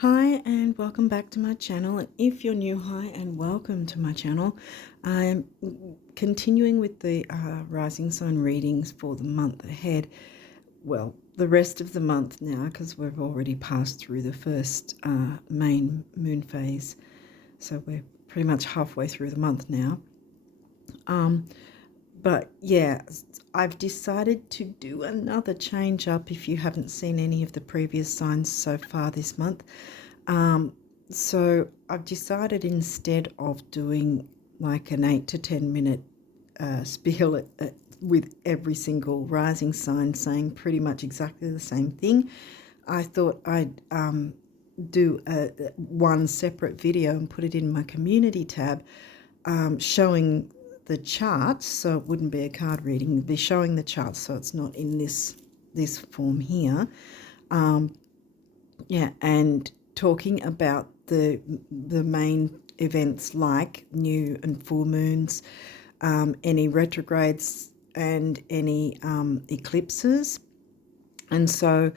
Hi and welcome back to my channel. And if you're new, hi and welcome to my channel. I'm continuing with the rising sign readings for the month ahead. Well, the rest of the month now, because we've already passed through the first main moon phase. So we're pretty much halfway through the month now. But yeah, I've decided to do another change up if you haven't seen any of the previous signs so far this month. So I've decided instead of doing like an 8 to 10 minute spiel with every single rising sign saying pretty much exactly the same thing, I thought I'd do one separate video and put it in my community tab showing the charts, so it wouldn't be a card reading, it'd be showing the charts, so it's not in this form here. Yeah, and talking about the main events like new and full moons, any retrogrades and any eclipses. And so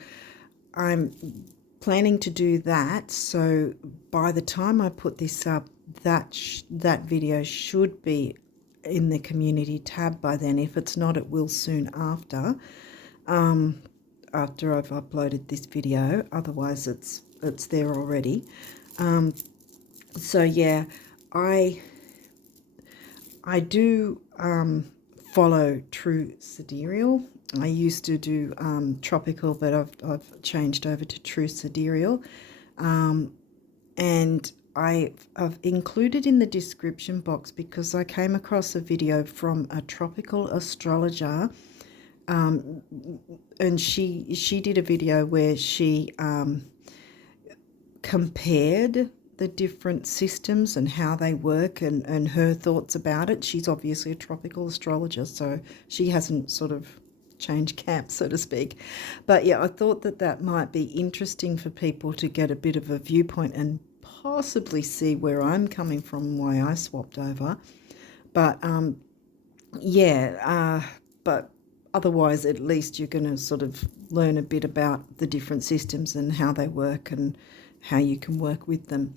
I'm planning to do that. So by the time I put this up, that video should be in the community tab by then. If it's not, it will soon after. After I've uploaded this video, otherwise it's there already. So yeah, I do follow true sidereal. I used to do tropical, but I've changed over to true sidereal, and I've included in the description box because I came across a video from a tropical astrologer. And she did a video where she compared the different systems and how they work and her thoughts about it. She's obviously a tropical astrologer, so she hasn't sort of changed camp, so to speak. But yeah, I thought that might be interesting for people to get a bit of a viewpoint and possibly see where I'm coming from and why I swapped over. But but otherwise, at least you're going to sort of learn a bit about the different systems and how they work and how you can work with them.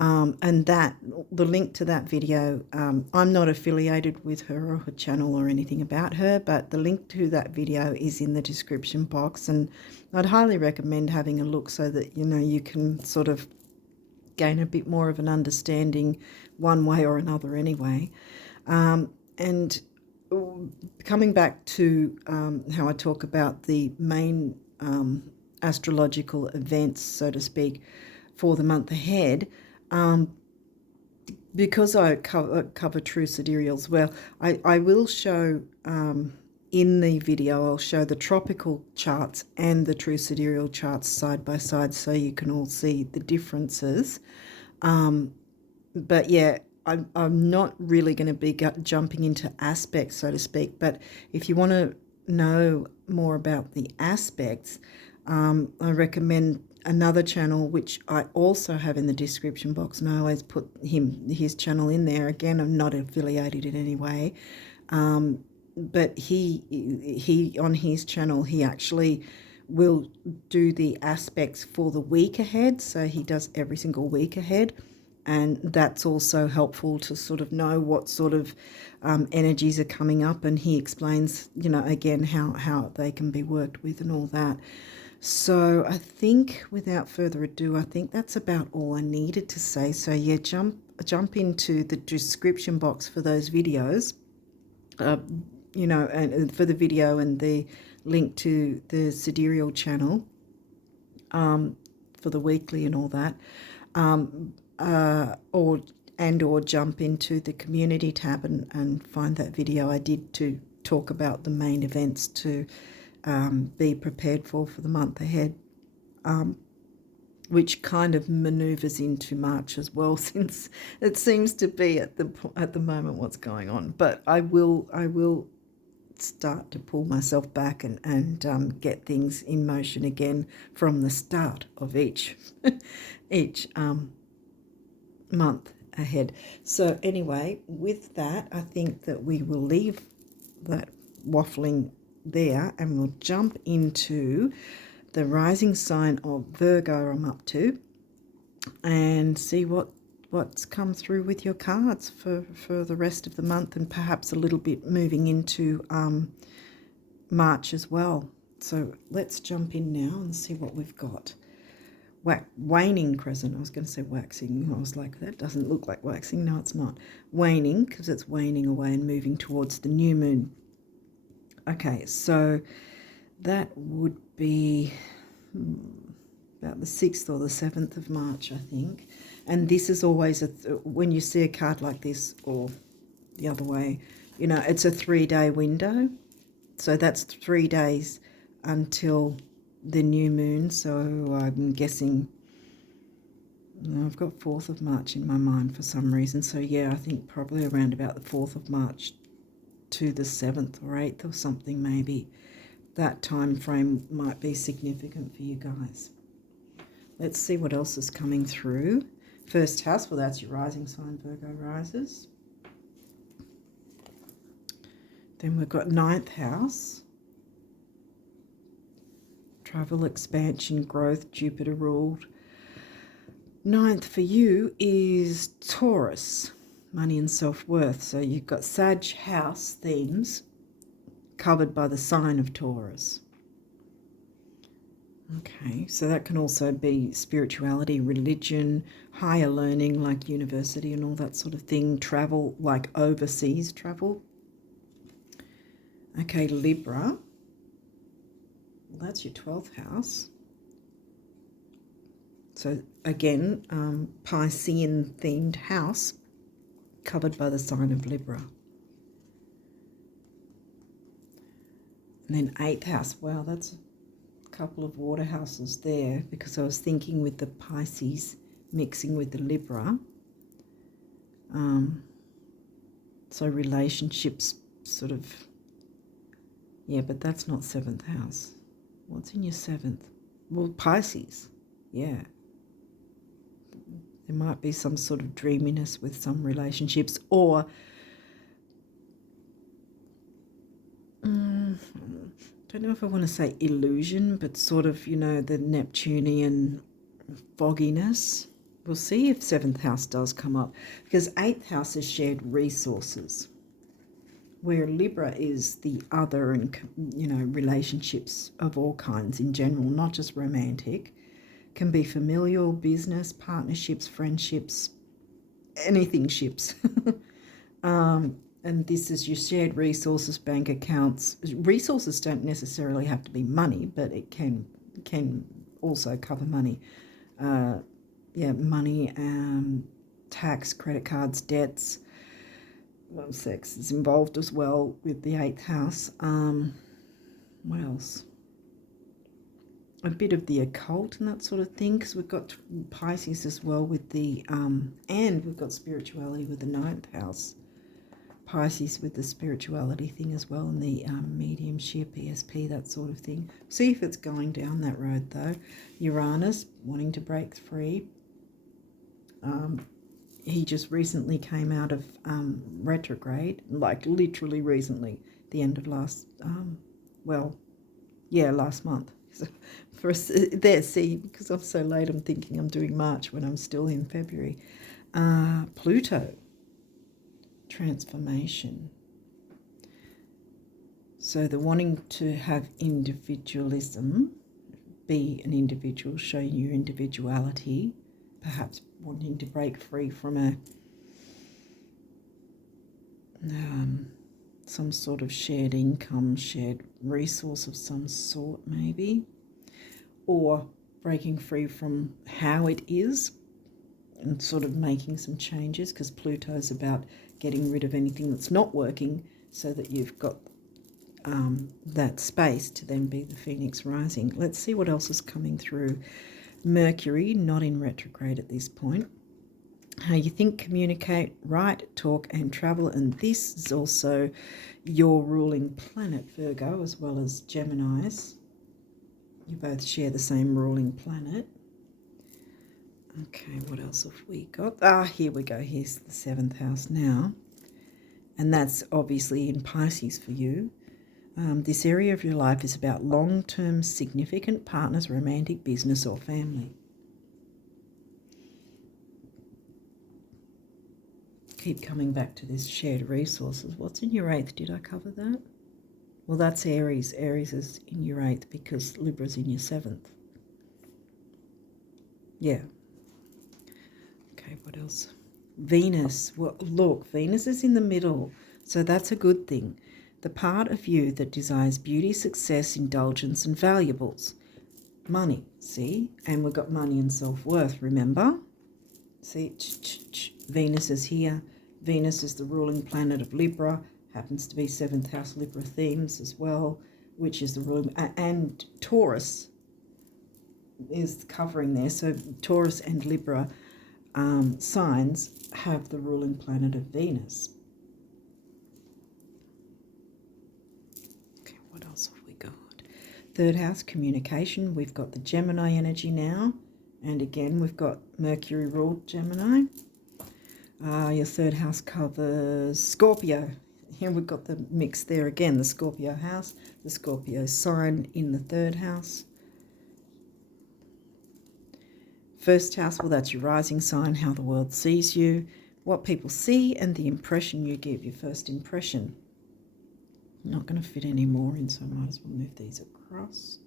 And the link to that video, I'm not affiliated with her or her channel or anything about her, but the link to that video is in the description box, and I'd highly recommend having a look so that you can sort of gain a bit more of an understanding one way or another anyway. And coming back to how I talk about the main astrological events, so to speak, for the month ahead, because I cover true sidereal as well, I will show in the video, I'll show the tropical charts and the true sidereal charts side by side so you can all see the differences. But yeah, I'm not really going to be jumping into aspects, so to speak, but if you want to know more about the aspects, I recommend another channel which I also have in the description box, and I always put his channel in there. Again, I'm not affiliated in any way, but he on his channel he actually will do the aspects for the week ahead, so he does every single week ahead. And that's also helpful to sort of know what sort of energies are coming up, and he explains, again, how they can be worked with and all that. So I think without further ado, I think that's about all I needed to say. So yeah, jump into the description box for those videos, and for the video and the link to the sidereal channel for the weekly and all that. Or jump into the community tab and find that video I did to talk about the main events to be prepared for the month ahead, which kind of maneuvers into March as well, since it seems to be at the moment what's going on. But I will start to pull myself back and get things in motion again from the start of each month ahead. So anyway, with that, I think that we will leave that waffling there and we'll jump into the rising sign of Virgo I'm up to. and see what's come through with your cards for the rest of the month, and perhaps a little bit moving into March as well. So let's jump in now and see what we've got. Waning crescent. I was going to say waxing. I was like, that doesn't look like waxing. No, it's not. Waning, because it's waning away and moving towards the new moon. Okay, so that would be about the 6th or the 7th of March, I think. And this is always, when you see a card like this, or the other way, you know, it's a 3-day window. So that's 3 days until the new moon. So I'm guessing, I've got 4th of March in my mind for some reason. So yeah, I think probably around about the 4th of March to the 7th or 8th or something maybe. That time frame might be significant for you guys. Let's see what else is coming through. First house, well, that's your rising sign, Virgo rises. Then we've got 9th house. Travel, expansion, growth, Jupiter ruled. 9th for you is Taurus, money and self-worth. So you've got Sag house themes covered by the sign of Taurus. Okay, so that can also be spirituality, religion, higher learning like university and all that sort of thing, travel like overseas travel. Okay, Libra, well, that's your 12th house. So again, Piscean themed house covered by the sign of Libra. And then 8th house, wow, that's couple of water houses there, because I was thinking with the Pisces mixing with the Libra. So relationships sort of, yeah, but that's not 7th house. What's in your 7th? Well, Pisces, yeah. There might be some sort of dreaminess with some relationships, or I don't know if I want to say illusion, but sort of, you know, the Neptunian fogginess. We'll see if 7th house does come up, because 8th house is shared resources, where Libra is the other and, you know, relationships of all kinds in general, not just romantic. Can be familial, business, partnerships, friendships, anything ships. And this is your shared resources, bank accounts. Resources don't necessarily have to be money, but it can also cover money. Yeah, money, tax, credit cards, debts. Well, sex is involved as well with the 8th house. What else? A bit of the occult and that sort of thing, because we've got Pisces as well with the, and we've got spirituality with the 9th house. Pisces with the spirituality thing as well, and the mediumship, ESP, that sort of thing. See if it's going down that road though. Uranus, wanting to break free. He just recently came out of retrograde, like literally recently, the end of last, last month. So for us, there, see, because I'm so late, I'm thinking I'm doing March when I'm still in February. Pluto. Transformation. So the wanting to have individualism, be an individual, show your individuality, perhaps wanting to break free from a some sort of shared income, shared resource of some sort maybe, or breaking free from how it is and sort of making some changes, because Pluto's about getting rid of anything that's not working so that you've got that space to then be the Phoenix rising. Let's see what else is coming through. Mercury, not in retrograde at this point. How you think, communicate, write, talk and travel. And this is also your ruling planet, Virgo, as well as Gemini's. You both share the same ruling planet. Okay, what else have we got? Here we go. Here's the 7th house now. And that's obviously in Pisces for you. This area of your life is about long-term significant partners, romantic, business or family. keep coming back to this shared resources. What's in your 8th? Did I cover that? Well, that's Aries. Aries is in your 8th because Libra's in your 7th. Yeah. Okay, what else? Venus. Well, look, Venus is in the middle, so that's a good thing. The part of you that desires beauty, success, indulgence, and valuables. Money, see? And we've got money and self-worth, remember? See, Venus is here. Venus is the ruling planet of Libra, happens to be 7th house Libra themes as well, which is the ruling, and Taurus is covering there. So Taurus and Libra signs have the ruling planet of Venus. Okay, what else have we got? 3rd house, communication. We've got the Gemini energy now. And again, we've got Mercury ruled Gemini. Your 3rd house covers Scorpio. Here we've got the mix there again, the Scorpio house, the Scorpio sign in the 3rd house. 1st house, well, that's your rising sign, how the world sees you, what people see, and the impression you give, your first impression. Not going to fit any more in, so I might as well move these across.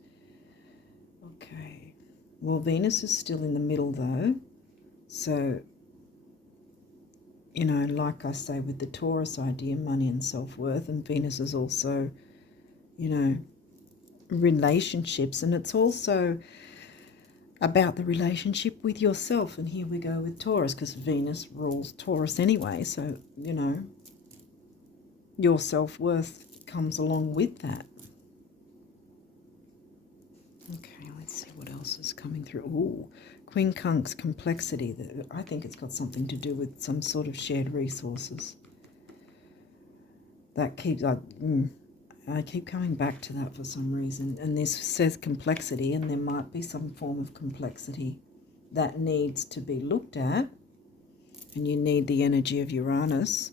Okay. Well, Venus is still in the middle, though. So, you know, like I say, with the Taurus idea, money and self-worth, and Venus is also, you know, relationships, and it's also about the relationship with yourself. And here we go with Taurus, because Venus rules Taurus anyway, so, you know, your self-worth comes along with that. Okay, let's see what else is coming through. Ooh, Quincunx, complexity. I think it's got something to do with some sort of shared resources. That keeps, I keep coming back to that for some reason. And this says complexity, and there might be some form of complexity that needs to be looked at. And you need the energy of Uranus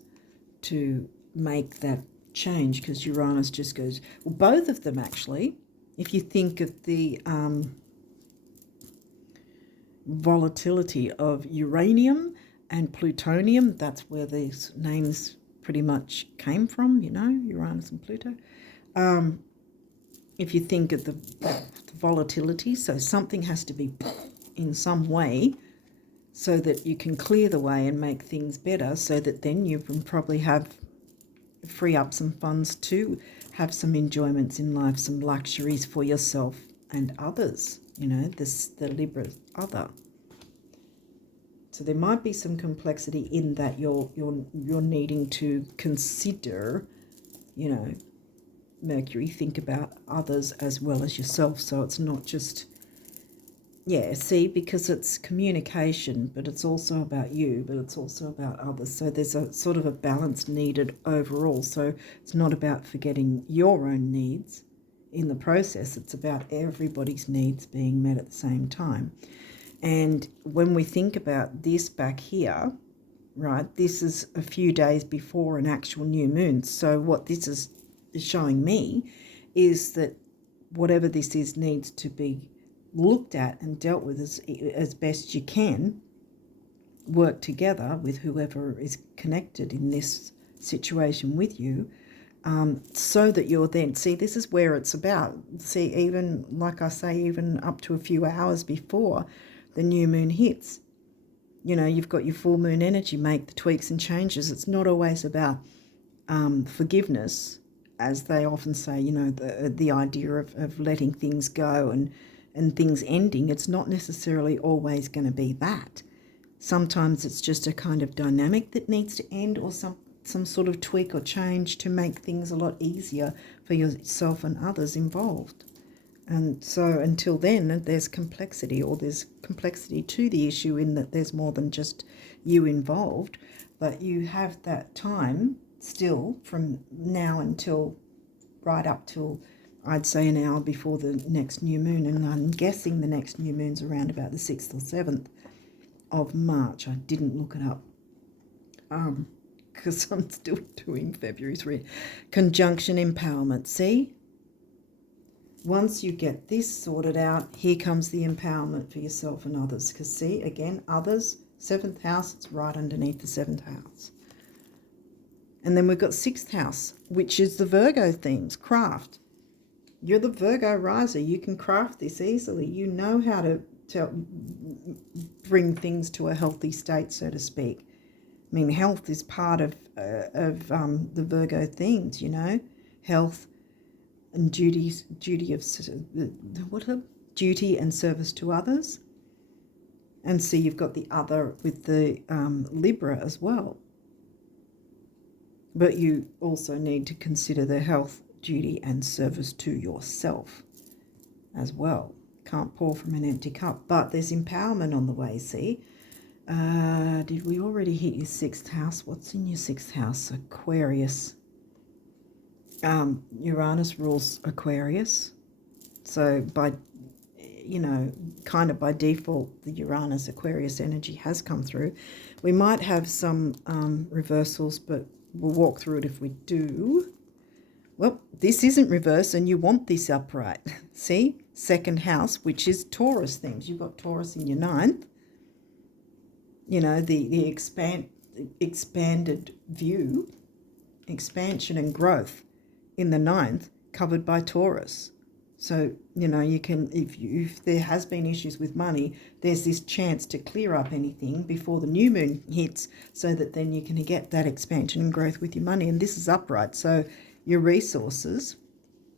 to make that change, because Uranus just goes, well, both of them actually. If you think of the volatility of uranium and plutonium, that's where these names pretty much came from, you know, Uranus and Pluto. If you think of the volatility, so something has to be in some way so that you can clear the way and make things better, so that then you can probably free up some funds to have some enjoyments in life, some luxuries for yourself and others, you know, the Libra other. So there might be some complexity in that you're needing to consider, you know, Mercury, think about others as well as yourself. So it's not just, yeah, see, because it's communication, but it's also about you, but it's also about others. So there's a sort of a balance needed overall. So it's not about forgetting your own needs in the process. It's about everybody's needs being met at the same time. And when we think about this back here, right, this is a few days before an actual new moon. So what this is showing me is that whatever this is needs to be looked at and dealt with as best you can, work together with whoever is connected in this situation with you, so that you're then, see, this is where it's about. See, even, like I say, even up to a few hours before the new moon hits, you know, you've got your full moon energy, make the tweaks and changes. It's not always about forgiveness, as they often say, you know, the idea of letting things go and things ending. It's not necessarily always going to be that. Sometimes it's just a kind of dynamic that needs to end, or some sort of tweak or change to make things a lot easier for yourself and others involved. And so until then, there's complexity, or there's complexity to the issue in that there's more than just you involved, but you have that time still from now until right up till, I'd say, an hour before the next new moon. And I'm guessing the next new moon's around about the 6th or 7th of March. I didn't look it up because I'm still doing February's read. Conjunction empowerment. See? Once you get this sorted out, here comes the empowerment for yourself and others. Because see, again, others, 7th house, it's right underneath the 7th house. And then we've got 6th house, which is the Virgo themes, craft. You're the Virgo riser. You can craft this easily. You know how to bring things to a healthy state, so to speak. I mean, health is part of the Virgo themes, you know, health and duty and service to others. And so you've got the other with the Libra as well. But you also need to consider the health, duty and service to yourself as well. Can't pour from an empty cup. But there's empowerment on the way, see? Did we already hit your 6th house? What's in your 6th house? Aquarius. Uranus rules Aquarius. So by, you know, kind of by default, the Uranus Aquarius energy has come through. We might have some reversals, but we'll walk through it if we do. Well, this isn't reverse and you want this upright. See? 2nd house, which is Taurus themes. You've got Taurus in your 9th. You know, the expanded view, expansion and growth in the 9th, covered by Taurus. So, you know, you can, if there has been issues with money, there's this chance to clear up anything before the new moon hits, so that then you can get that expansion and growth with your money. And this is upright. So your resources,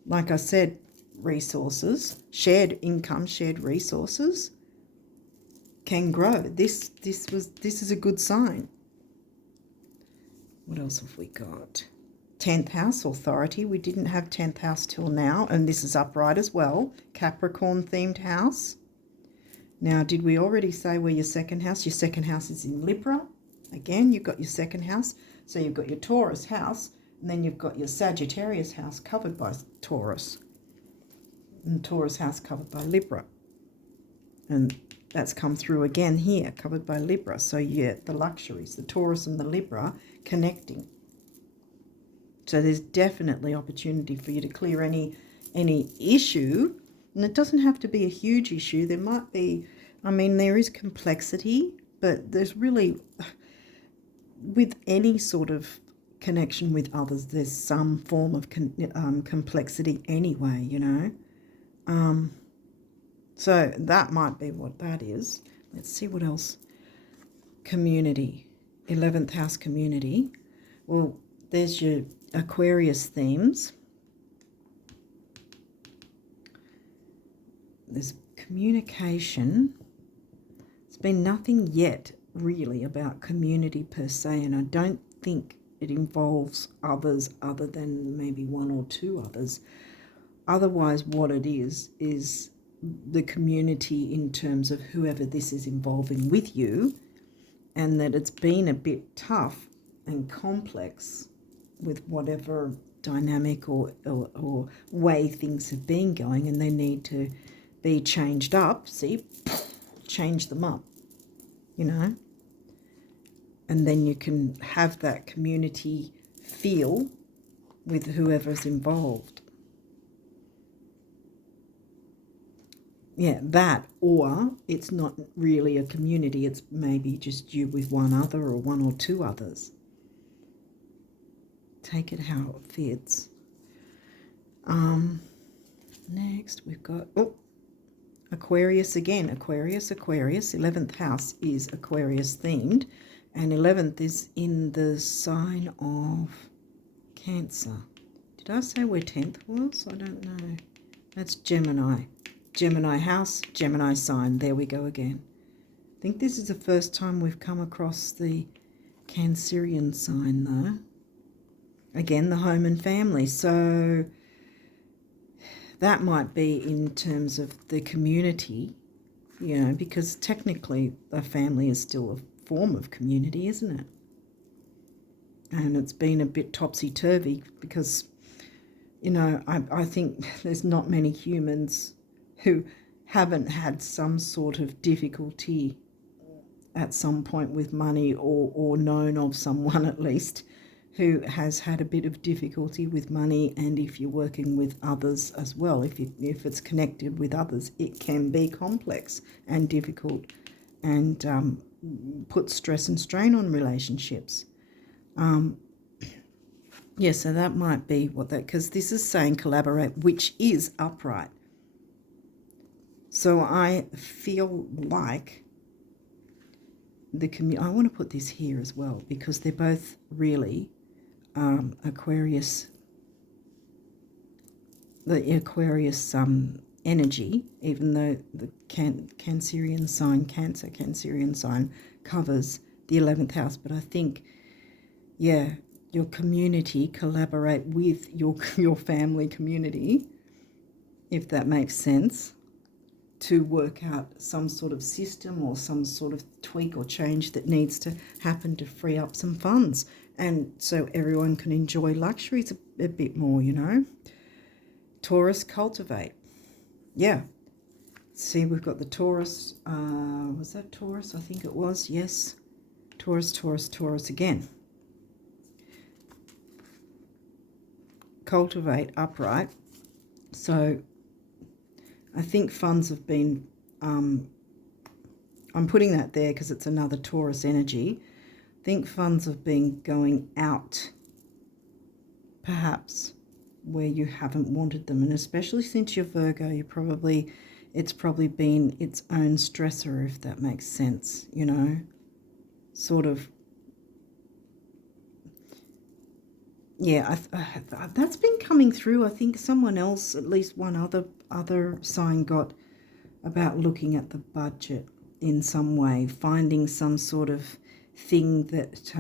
like I said, resources, shared income, shared resources can grow. This is a good sign. What else have we got? 10th house, authority. We didn't have 10th house till now, and this is upright as well. Capricorn themed house. Now, did we already say where your 2nd house? Your 2nd house is in Libra. Again, you've got your 2nd house. So you've got your Taurus house, and then you've got your Sagittarius house covered by Taurus, and Taurus house covered by Libra. And that's come through again here, covered by Libra. So yeah, the luxuries, the Taurus and the Libra connecting. So there's definitely opportunity for you to clear any issue. And it doesn't have to be a huge issue. There might be, I mean, there is complexity, but there's really, with any sort of connection with others, there's some form of complexity anyway, you know. So that might be what that is. Let's see what else. Community, 11th house community. Well, there's your Aquarius themes. There's communication. There's been nothing yet really about community per se, and I don't think it involves others other than maybe one or two others. Otherwise, what it is the community in terms of whoever this is involving with you, and that it's been a bit tough and complex with whatever dynamic or way things have been going, and they need to be changed up. See, change them up, you know, and then you can have that community feel with whoever's involved. Yeah, that, or it's not really a community, it's maybe just you with one other or one or two others. Take it how it fits. Next we've got, Aquarius again. Aquarius, 11th house is Aquarius themed, and 11th is in the sign of Cancer. Did I say where 10th was? I don't know. That's Gemini. Gemini house, Gemini sign. There we go again. I think this is the first time we've come across the Cancerian sign though. Again, the home and family. So that might be in terms of the community, you know, because technically a family is still a form of community, isn't it? And it's been a bit topsy-turvy because, you know, I think there's not many humans who haven't had some sort of difficulty at some point with money, or known of someone at least who has had a bit of difficulty with money. And if you're working with others as well, if it's connected with others, it can be complex and difficult and put stress and strain on relationships. Yeah, so that might be what that, because this is saying collaborate, which is upright. So I feel like I want to put this here as well, because they're both really Aquarius, the Aquarius energy, even though the Cancerian sign, Cancerian sign covers the 11th house. But I think, yeah, your community, collaborate with your family community, if that makes sense, to work out some sort of system or some sort of tweak or change that needs to happen to free up some funds, and so everyone can enjoy luxuries a bit more, you know. Taurus, cultivate. Yeah. See, we've got the Taurus. Was that Taurus? I think it was. Yes. Taurus, Taurus, Taurus again. Cultivate, upright. So I think funds have been, I'm putting that there because it's another Taurus energy. I think funds have been going out, perhaps, where you haven't wanted them. And especially since you're Virgo, it's probably been its own stressor, if that makes sense, you know, sort of. Yeah, that's been coming through. I think someone else, at least one other sign, got about looking at the budget in some way, finding some sort of thing that,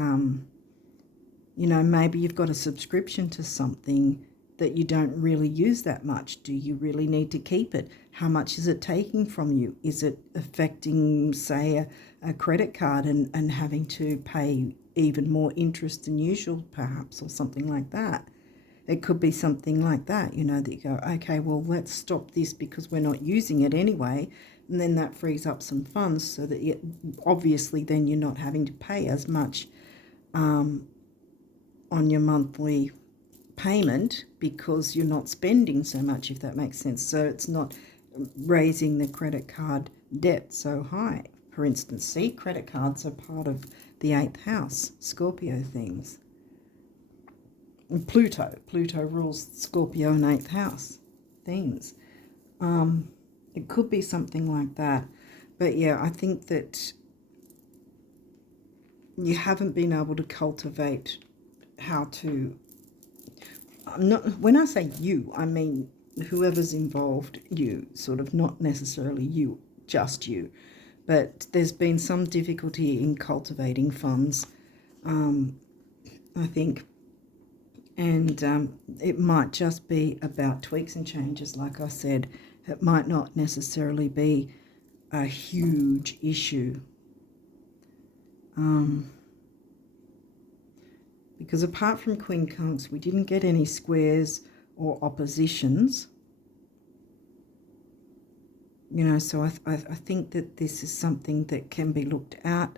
you know, maybe you've got a subscription to something that you don't really use that much. Do you really need to keep it? How much is it taking from you? Is it affecting, say, a credit card and having to pay even more interest than usual, perhaps, or something like that? It could be something like that, you know, that you go, okay, well, let's stop this because we're not using it anyway. And then that frees up some funds so that obviously then you're not having to pay as much on your monthly payment because you're not spending so much, if that makes sense. So it's not raising the credit card debt so high. For instance, see, credit cards are part of the 8th house, Scorpio things. And Pluto rules Scorpio and 8th house things. It could be something like that. But yeah, I think that you haven't been able to cultivate how to, when I say you, I mean whoever's involved, you, sort of, not necessarily you, just you. But there's been some difficulty in cultivating funds, I think. And it might just be about tweaks and changes, like I said. It might not necessarily be a huge issue. Because apart from Queen Conks, we didn't get any squares or oppositions. You know, so I think that this is something that can be looked at.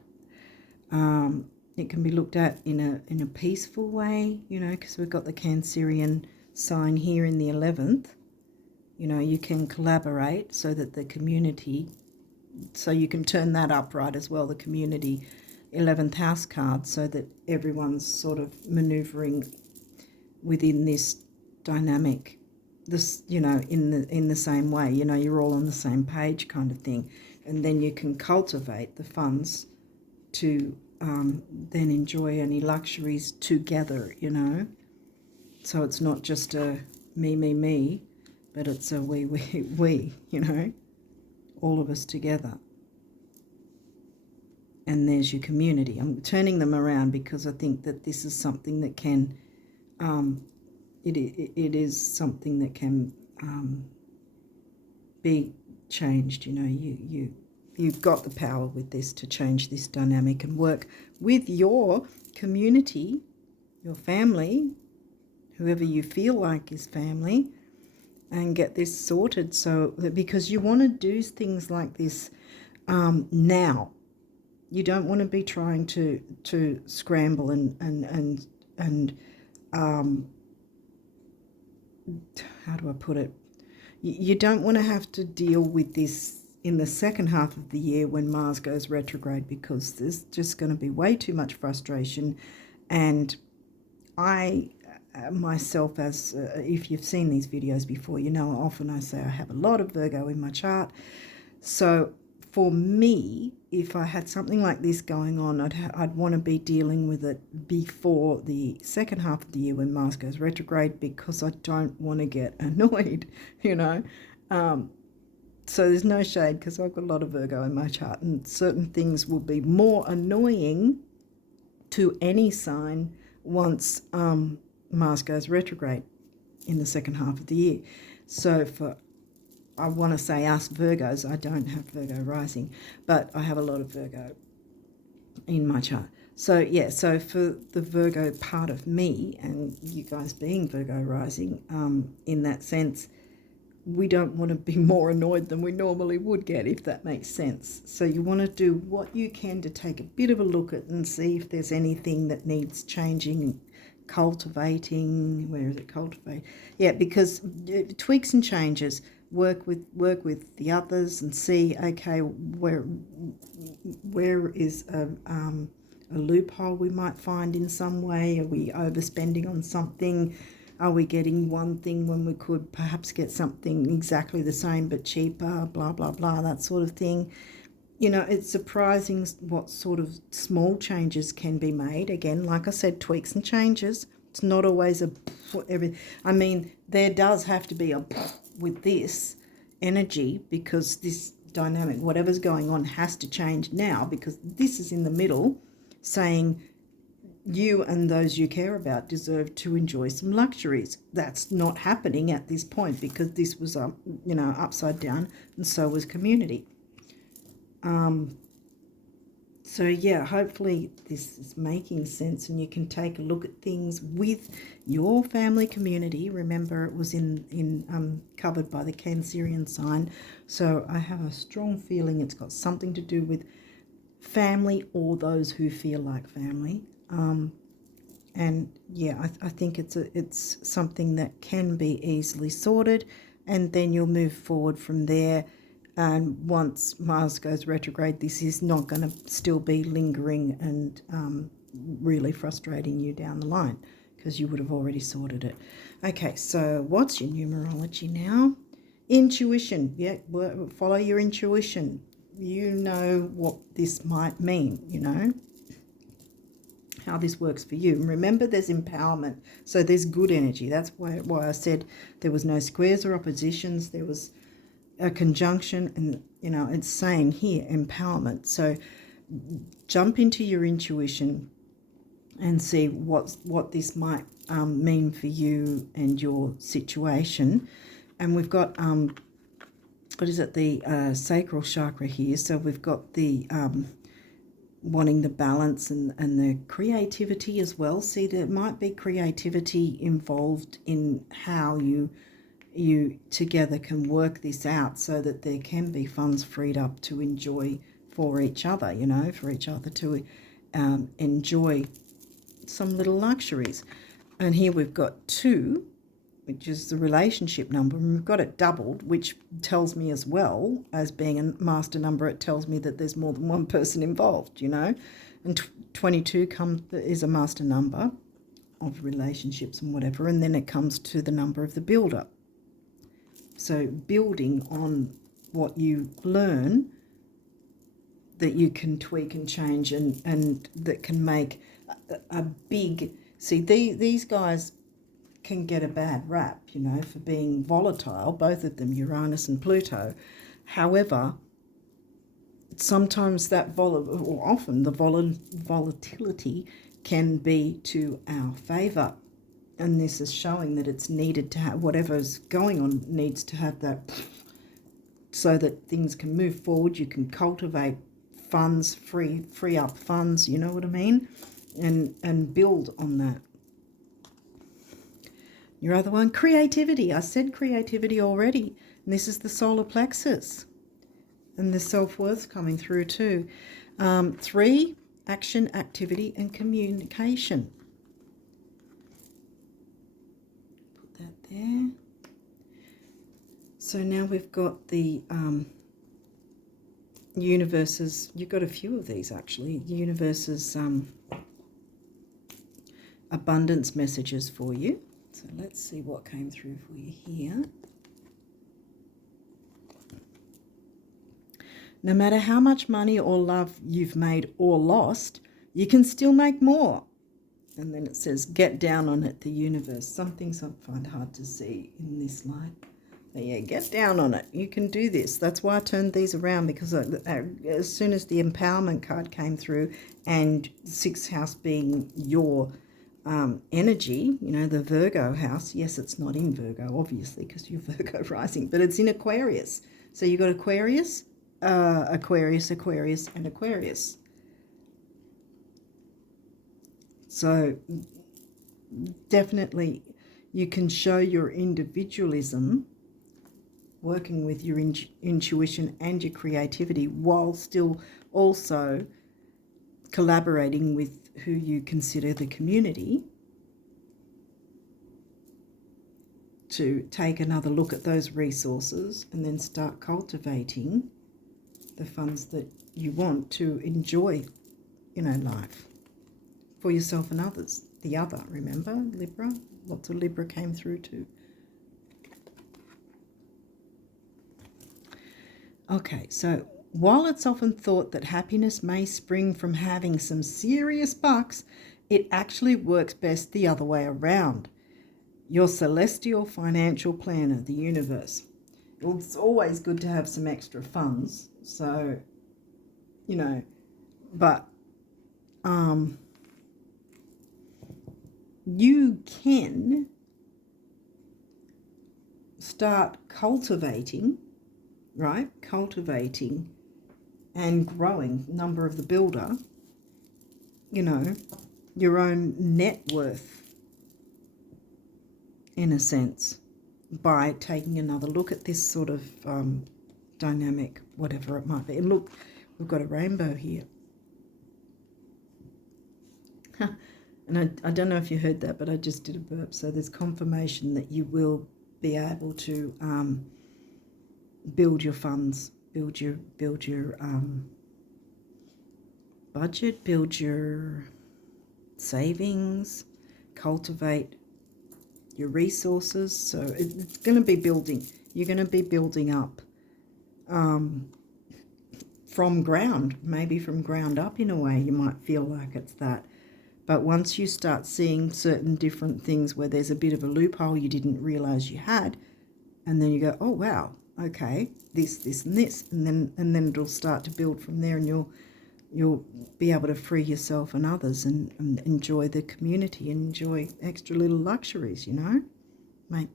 It can be looked at in a peaceful way, you know, because we've got the Cancerian sign here in the 11th. You know, you can collaborate so that the community, so you can turn that upright as well, the community 11th house card, so that everyone's sort of maneuvering within this dynamic, this, you know, in the same way, you know, you're all on the same page kind of thing. And then you can cultivate the funds to then enjoy any luxuries together, you know. So it's not just a me, but it's a we, you know, all of us together. And there's your community. I'm turning them around because I think that this is something that can, it is something that can be changed, you know. You've got the power with this to change this dynamic and work with your community, your family, whoever you feel like is family, and get this sorted. So that, because you want to do things like this now. You don't want to be trying to scramble and how do I put it? You don't want to have to deal with this in the second half of the year when Mars goes retrograde, because there's just going to be way too much frustration. And I myself as, if you've seen these videos before, you know often I say I have a lot of Virgo in my chart. So for me, if I had something like this going on, I'd want to be dealing with it before the second half of the year when Mars goes retrograde, because I don't want to get annoyed, you know. So there's no shade, because I've got a lot of Virgo in my chart, and certain things will be more annoying to any sign once Mars goes retrograde in the second half of the year. So I want to say us Virgos, I don't have Virgo rising, but I have a lot of Virgo in my chart. So yeah, so for the Virgo part of me, and you guys being Virgo rising, in that sense, we don't want to be more annoyed than we normally would get, if that makes sense. So you want to do what you can to take a bit of a look at and see if there's anything that needs changing, cultivating. Where is it? Cultivate. Yeah, because tweaks and changes. Work with the others and see, okay, where is a loophole we might find in some way. Are we overspending on something? Are we getting one thing when we could perhaps get something exactly the same but cheaper, blah, blah, blah, that sort of thing. You know, it's surprising what sort of small changes can be made. Again, like I said, tweaks and changes. It's not always a everything. I mean, there does have to be a with this energy, because this dynamic, whatever's going on, has to change now, because this is in the middle saying you and those you care about deserve to enjoy some luxuries. That's not happening at this point, because this was upside down, and so was community. So yeah, hopefully this is making sense, and you can take a look at things with your family community. Remember, it was in covered by the Cancerian sign, so I have a strong feeling it's got something to do with family or those who feel like family. And yeah, I think it's something that can be easily sorted, and then you'll move forward from there. And once Mars goes retrograde, this is not going to still be lingering and really frustrating you down the line, because you would have already sorted it. Okay, so what's your numerology now? Intuition. Yeah, follow your intuition. You know what this might mean, you know, how this works for you. And remember, there's empowerment, so there's good energy. That's why I said there was no squares or oppositions. There was a conjunction, and you know, it's saying here empowerment. So jump into your intuition and see what this might mean for you and your situation. And we've got what is it, the sacral chakra here. So we've got the wanting the balance and the creativity as well. See, there might be creativity involved in how you together can work this out, so that there can be funds freed up to enjoy for each other, you know, for each other to enjoy some little luxuries. And here we've got 2, which is the relationship number, and we've got it doubled, which tells me, as well as being a master number, it tells me that there's more than one person involved, you know. And 22 is a master number of relationships and whatever, and then it comes to the number of the builder. So building on what you learn, that you can tweak and change, and that can make a big... See, these guys can get a bad rap, you know, for being volatile, both of them, Uranus and Pluto. However, sometimes often the volatility can be to our favour. And this is showing that it's needed to have, whatever's going on needs to have that, so that things can move forward. You can cultivate funds, free up funds, you know what I mean? And build on that. Your other one, creativity. I said creativity already. And this is the solar plexus. And the self-worth coming through too. 3, action, activity, and communication. That there. So now we've got the universes. You've got a few of these actually. The universes abundance messages for you. So let's see what came through for you here. No matter how much money or love you've made or lost, you can still make more. And then it says, get down on it, the universe. Something I find hard to see in this light. But yeah, get down on it. You can do this. That's why I turned these around, because as soon as the empowerment card came through, and 6th house being your energy, you know, the Virgo house. Yes, it's not in Virgo, obviously, because you're Virgo rising, but it's in Aquarius. So you've got Aquarius, Aquarius, Aquarius, and Aquarius. So definitely you can show your individualism, working with your intuition and your creativity, while still also collaborating with who you consider the community, to take another look at those resources and then start cultivating the funds that you want to enjoy, you know, life for yourself and others. The other, remember, Libra? Lots of Libra came through too. Okay, so while it's often thought that happiness may spring from having some serious bucks, it actually works best the other way around. Your celestial financial planner, the universe. Well, it's always good to have some extra funds, so, you know, but you can start cultivating, right? Cultivating and growing, number of the builder, you know, your own net worth, in a sense, by taking another look at this sort of dynamic, whatever it might be. And look, we've got a rainbow here. And I don't know if you heard that, but I just did a burp. So there's confirmation that you will be able to build your funds, build your budget, build your savings, cultivate your resources. So it's going to be building. You're going to be building up from ground, maybe from ground up in a way. You might feel like it's that. But once you start seeing certain different things where there's a bit of a loophole you didn't realize you had, and then you go, oh wow, okay, this and this, and then it'll start to build from there, and you'll be able to free yourself and others and enjoy the community and enjoy extra little luxuries, you know, make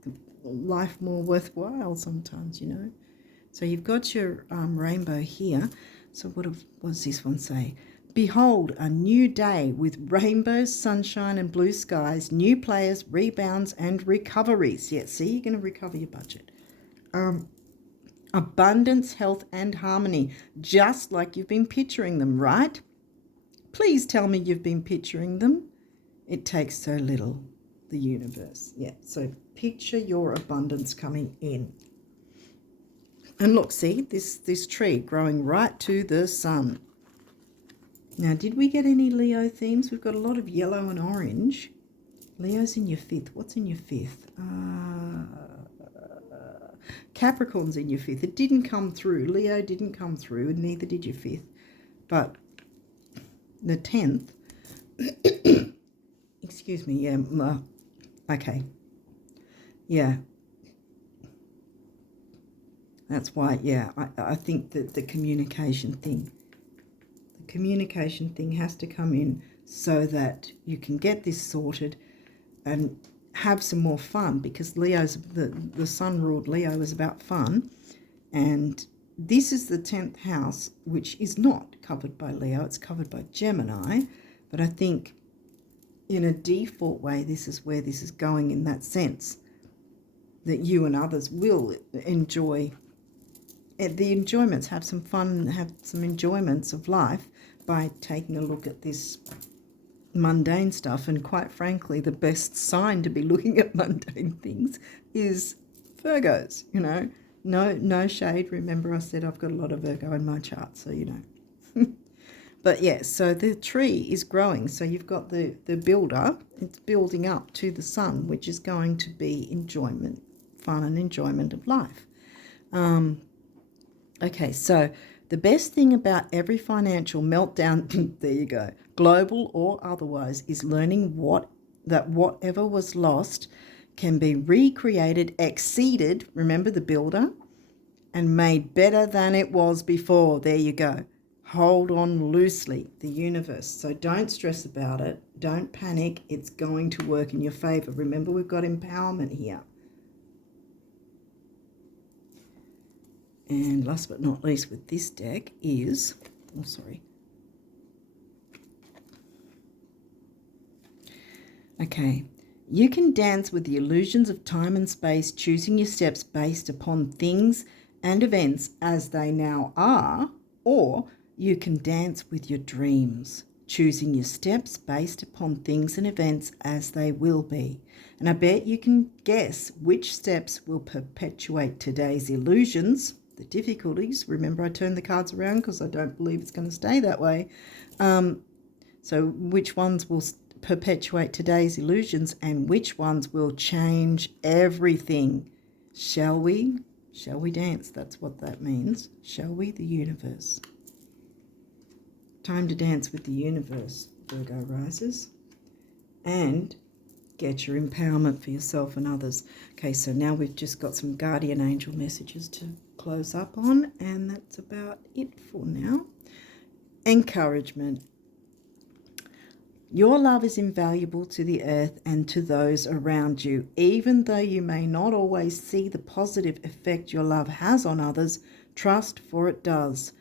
life more worthwhile sometimes, you know. So you've got your rainbow here. So what does this one say? Behold, a new day with rainbows, sunshine and blue skies, new players, rebounds and recoveries. Yeah, see, you're going to recover your budget. Abundance, health and harmony, just like you've been picturing them, right? Please tell me you've been picturing them. It takes so little, the universe. Yeah, so picture your abundance coming in. And look, see, this tree growing right to the sun. Now, did we get any Leo themes? We've got a lot of yellow and orange. Leo's in your 5th. What's in your 5th? Capricorn's in your 5th. It didn't come through. Leo didn't come through, and neither did your 5th. But the 10th, excuse me, yeah, okay. Yeah. That's why, yeah, I think that the communication thing has to come in so that you can get this sorted and have some more fun, because Leo's, the sun ruled Leo is about fun, and this is the 10th house, which is not covered by Leo, it's covered by Gemini, but I think in a default way this is where this is going, in that sense that you and others will enjoy the enjoyments, have some fun, have some enjoyments of life by taking a look at this mundane stuff. And quite frankly, the best sign to be looking at mundane things is Virgos, you know. No shade. Remember I said I've got a lot of Virgo in my chart, so you know. But yeah, so the tree is growing. So you've got the builder, it's building up to the sun, which is going to be enjoyment, fun and enjoyment of life. Okay, so the best thing about every financial meltdown, there you go, global or otherwise, is learning that whatever was lost can be recreated, exceeded, remember the builder, and made better than it was before. There you go. Hold on loosely, the universe. So don't stress about it. Don't panic. It's going to work in your favor. Remember, we've got empowerment here. And last but not least with this deck is, Okay, you can dance with the illusions of time and space, choosing your steps based upon things and events as they now are, or you can dance with your dreams, choosing your steps based upon things and events as they will be. And I bet you can guess which steps will perpetuate today's illusions, the difficulties. Remember, I turned the cards around because I don't believe it's going to stay that way. So which ones will perpetuate today's illusions and which ones will change everything? Shall we? Shall we dance? That's what that means. Shall we, the universe? Time to dance with the universe, Virgo risers. And get your empowerment for yourself and others. Okay, so now we've just got some guardian angel messages to close up on, and that's about it for now. Encouragement. Your love is invaluable to the earth and to those around you. Even though you may not always see the positive effect your love has on others, trust, for it does.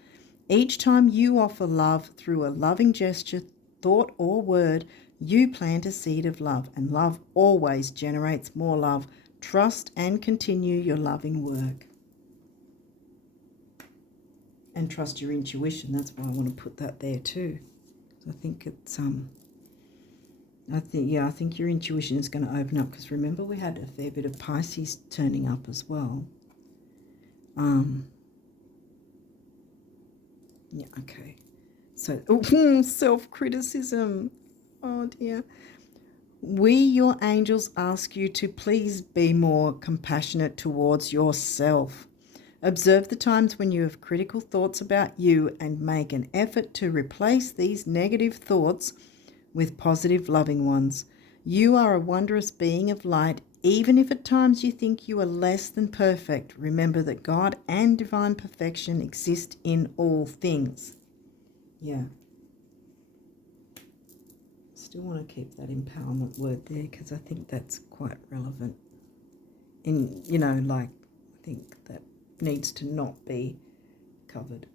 Each time you offer love through a loving gesture, thought, or word, you plant a seed of love, and love always generates more love. Trust and continue your loving work. And trust your intuition. That's why I want to put that there too. I think it's I think your intuition is going to open up, because remember we had a fair bit of Pisces turning up as well. Yeah, okay. So, self-criticism. Oh dear. We, your angels, ask you to please be more compassionate towards yourself. Observe the times when you have critical thoughts about you and make an effort to replace these negative thoughts with positive, loving ones. You are a wondrous being of light. Even if at times you think you are less than perfect, remember that God and divine perfection exist in all things. Yeah. Still want to keep that empowerment word there, because I think that's quite relevant. And, I think that needs to not be covered.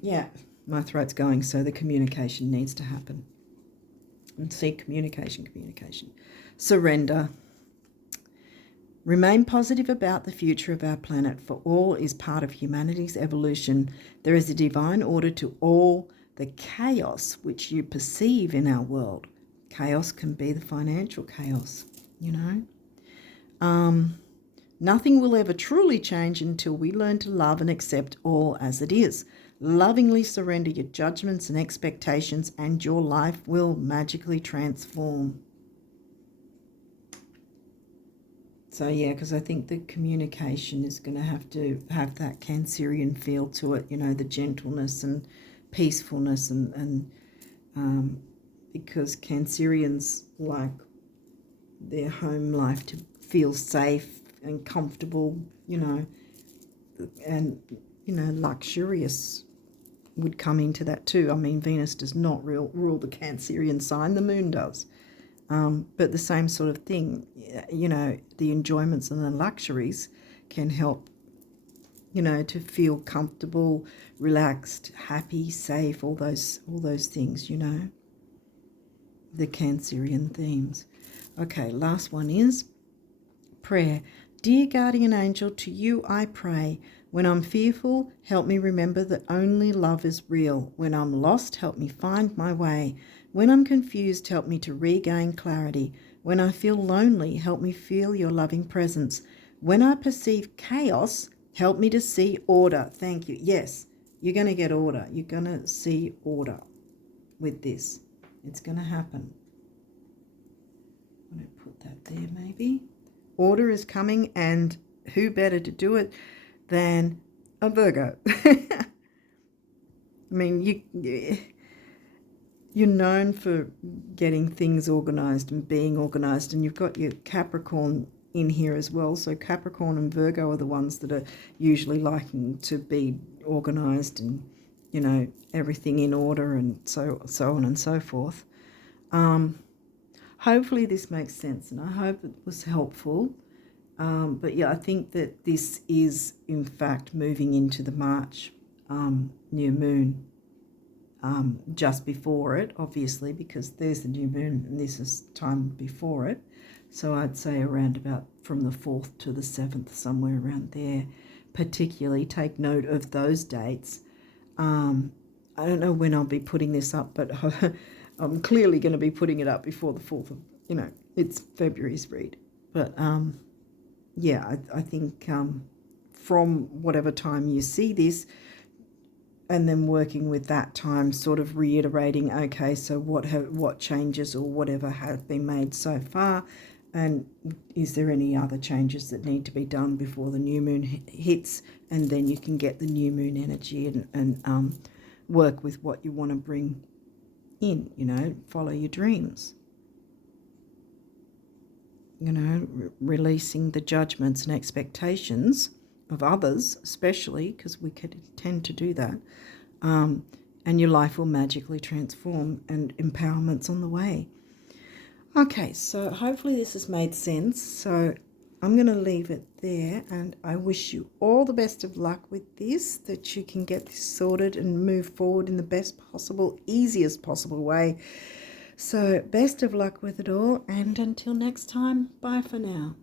Yeah, my throat's going, so the communication needs to happen. And see, communication. Surrender. Remain positive about the future of our planet, for all is part of humanity's evolution. There is a divine order to all the chaos which you perceive in our world. Chaos can be the financial chaos, Nothing will ever truly change until we learn to love and accept all as it is. Lovingly surrender your judgments and expectations, and your life will magically transform. So yeah, because I think the communication is going to have that Cancerian feel to it, the gentleness and peacefulness, and because Cancerians like their home life to feel safe and comfortable, and luxurious would come into that too. I mean, Venus does not rule the Cancerian sign, the moon does. But the same sort of thing, the enjoyments and the luxuries can help, to feel comfortable, relaxed, happy, safe, all those things, the Cancerian themes. Okay, last one is prayer. Dear guardian angel, to you I pray. When I'm fearful, help me remember that only love is real. When I'm lost, help me find my way. When I'm confused, help me to regain clarity. When I feel lonely, help me feel your loving presence. When I perceive chaos, help me to see order. Thank you. Yes, You're going to get order. You're going to see order with this. It's going to happen. I'm going to put that there maybe. Order is coming, and who better to do it than a Virgo? I mean, you're known for getting things organized and being organized, and you've got your Capricorn in here as well. So Capricorn and Virgo are the ones that are usually liking to be organized and, you know, everything in order and so on and so forth. Hopefully this makes sense, and I hope it was helpful. But yeah, I think that this is in fact moving into the March new moon. Just before it, obviously, because there's the new moon and this is time before it. So I'd say around about from the 4th to the 7th, somewhere around there. Particularly take note of those dates. I don't know when I'll be putting this up, but I'm clearly going to be putting it up before the 4th of, you know, it's February's read. But yeah, I think from whatever time you see this, and then working with that time, sort of reiterating, okay, so what changes or whatever have been made so far, and is there any other changes that need to be done before the new moon hits, and then you can get the new moon energy and work with what you want to bring in, you know, follow your dreams. You know, releasing the judgments and expectations of others, especially, because we could tend to do that, and your life will magically transform, and empowerment's on the way. Okay, so hopefully this has made sense. So I'm going to leave it there, and I wish you all the best of luck with this, that you can get this sorted and move forward in the best possible, easiest possible way. So best of luck with it all, and until next time, bye for now.